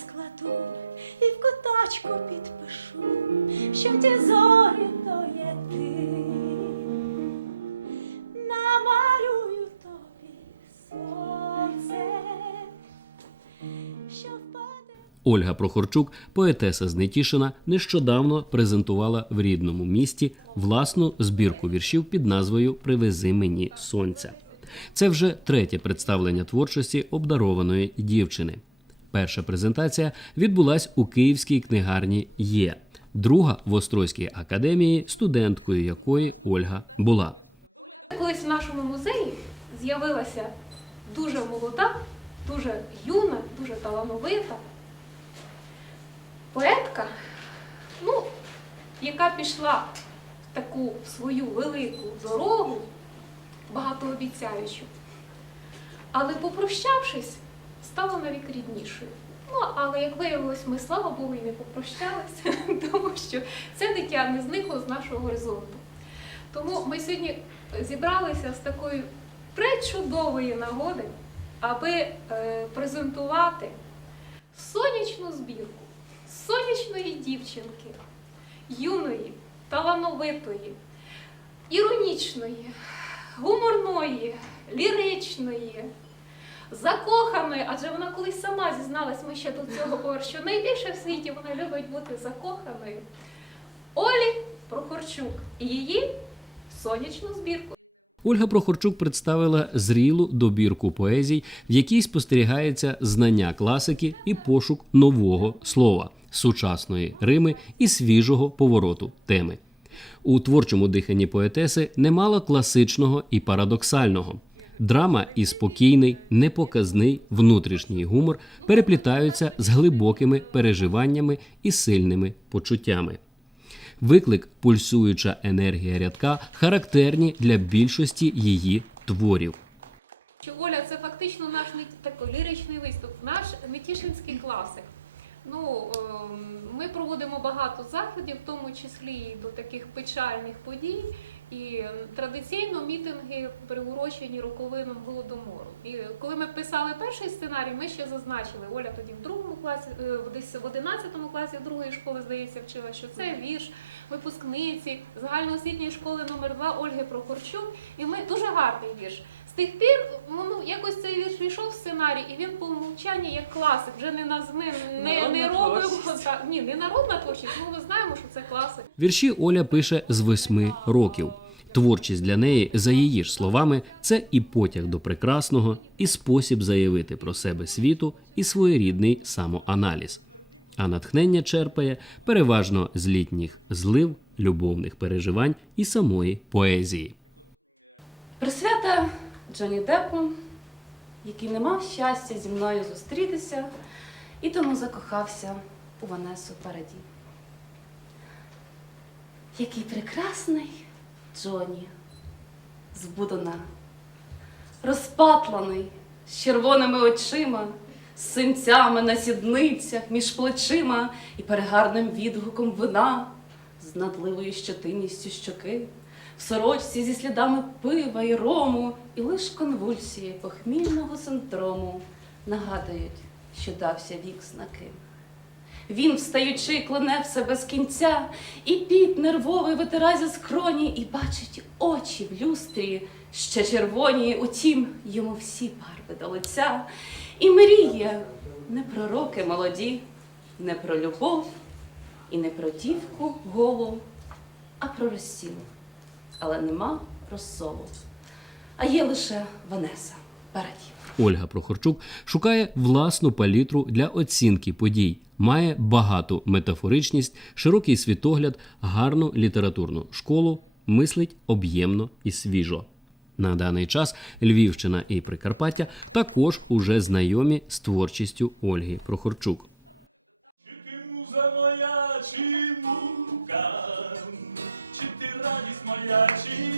складу і в куточку підпишу, що ті зорі то є ти. Намалюю тобі сонце, що впаде. Ольга Прохорчук, поетеса з Нетішина, нещодавно презентувала в рідному місті власну збірку віршів під назвою Привези мені сонця. Це вже третє представлення творчості обдарованої дівчини. Перша презентація відбулась у Київській книгарні Є, друга в Острозькій академії, студенткою якої Ольга була. Колись в нашому музеї з'явилася дуже молода, дуже юна, дуже талановита поетка, ну, яка пішла в таку свою велику дорогу, багатообіцяючу, але попрощавшись, стала навік ріднішою. Ну, але як виявилось, ми, слава Богу, і не попрощалися, тому що це дитя не зникло з нашого горизонту. Тому ми сьогодні зібралися з такої пречудової нагоди, аби е, презентувати сонячну збірку сонячної дівчинки, юної, талановитої, іронічної, гуморної, ліричної, закоханої, адже вона колись сама зізналась, ми ще до цього говорили, що найбільше в світі вона любить бути закоханою. Олі Прохорчук і її сонячну збірку. Ольга Прохорчук представила зрілу добірку поезій, в якій спостерігається знання класики і пошук нового слова, сучасної рими і свіжого повороту теми. У творчому диханні поетеси немало класичного і парадоксального. Драма і спокійний, непоказний внутрішній гумор переплітаються з глибокими переживаннями і сильними почуттями. Виклик, пульсуюча енергія рядка характерні для більшості її творів. Оля це фактично наш не такий ліричний виступ, наш нетішинський класик. Ну, ем, ми проводимо багато заходів, в тому числі і до таких печальних подій. І традиційно мітинги приурочені роковинам голодомору. І коли ми писали перший сценарій, ми ще зазначили, Оля тоді в другому класі, е, десь в 11 класі другої школи, здається, вчила, що це вірш випускниці загальноосвітньої школи номер 2 Ольги Прохорчук. І ми дуже гарний вірш. З тих пір ну, цей вірш війшов в сценарій, і він по умовчанні як класик. Вже не наз... не, не, не робимо так. Ні, не народна творчість. Ми знаємо, що це класик. Вірші Оля пише з восьми років. Творчість для неї, за її ж словами, це і потяг до прекрасного, і спосіб заявити про себе світу, і своєрідний самоаналіз. А натхнення черпає переважно з літніх злив, любовних переживань і самої поезії. Присвята Джоні Деппу, який не мав щастя зі мною зустрітися і тому закохався у Ванесу Параді. Який прекрасний Джоні з Будона, розпатланий, з червоними очима, з синцями на сідницях між плечима і перегарним відгуком вина, з надливою щетинністю щоки, в сорочці зі слідами пива і рому, і лиш конвульсії похмільного синдрому нагадують, що дався вік знаки. Він, встаючи, клене в себе з кінця, і піт нервовий витирає зі скроні, і бачить очі в люстрі, ще червоні, утім, йому всі барви до лиця, і мріє не про роки молоді, не про любов, і не про дівку голу, а про розсіл. Але нема розсолу, а є лише Ванеса Параді. Ольга Прохорчук шукає власну палітру для оцінки подій, має багату метафоричність, широкий світогляд, гарну літературну школу, мислить об'ємно і свіжо. На даний час Львівщина і Прикарпаття також уже знайомі з творчістю Ольги Прохорчук. Hallelujah, Jesus.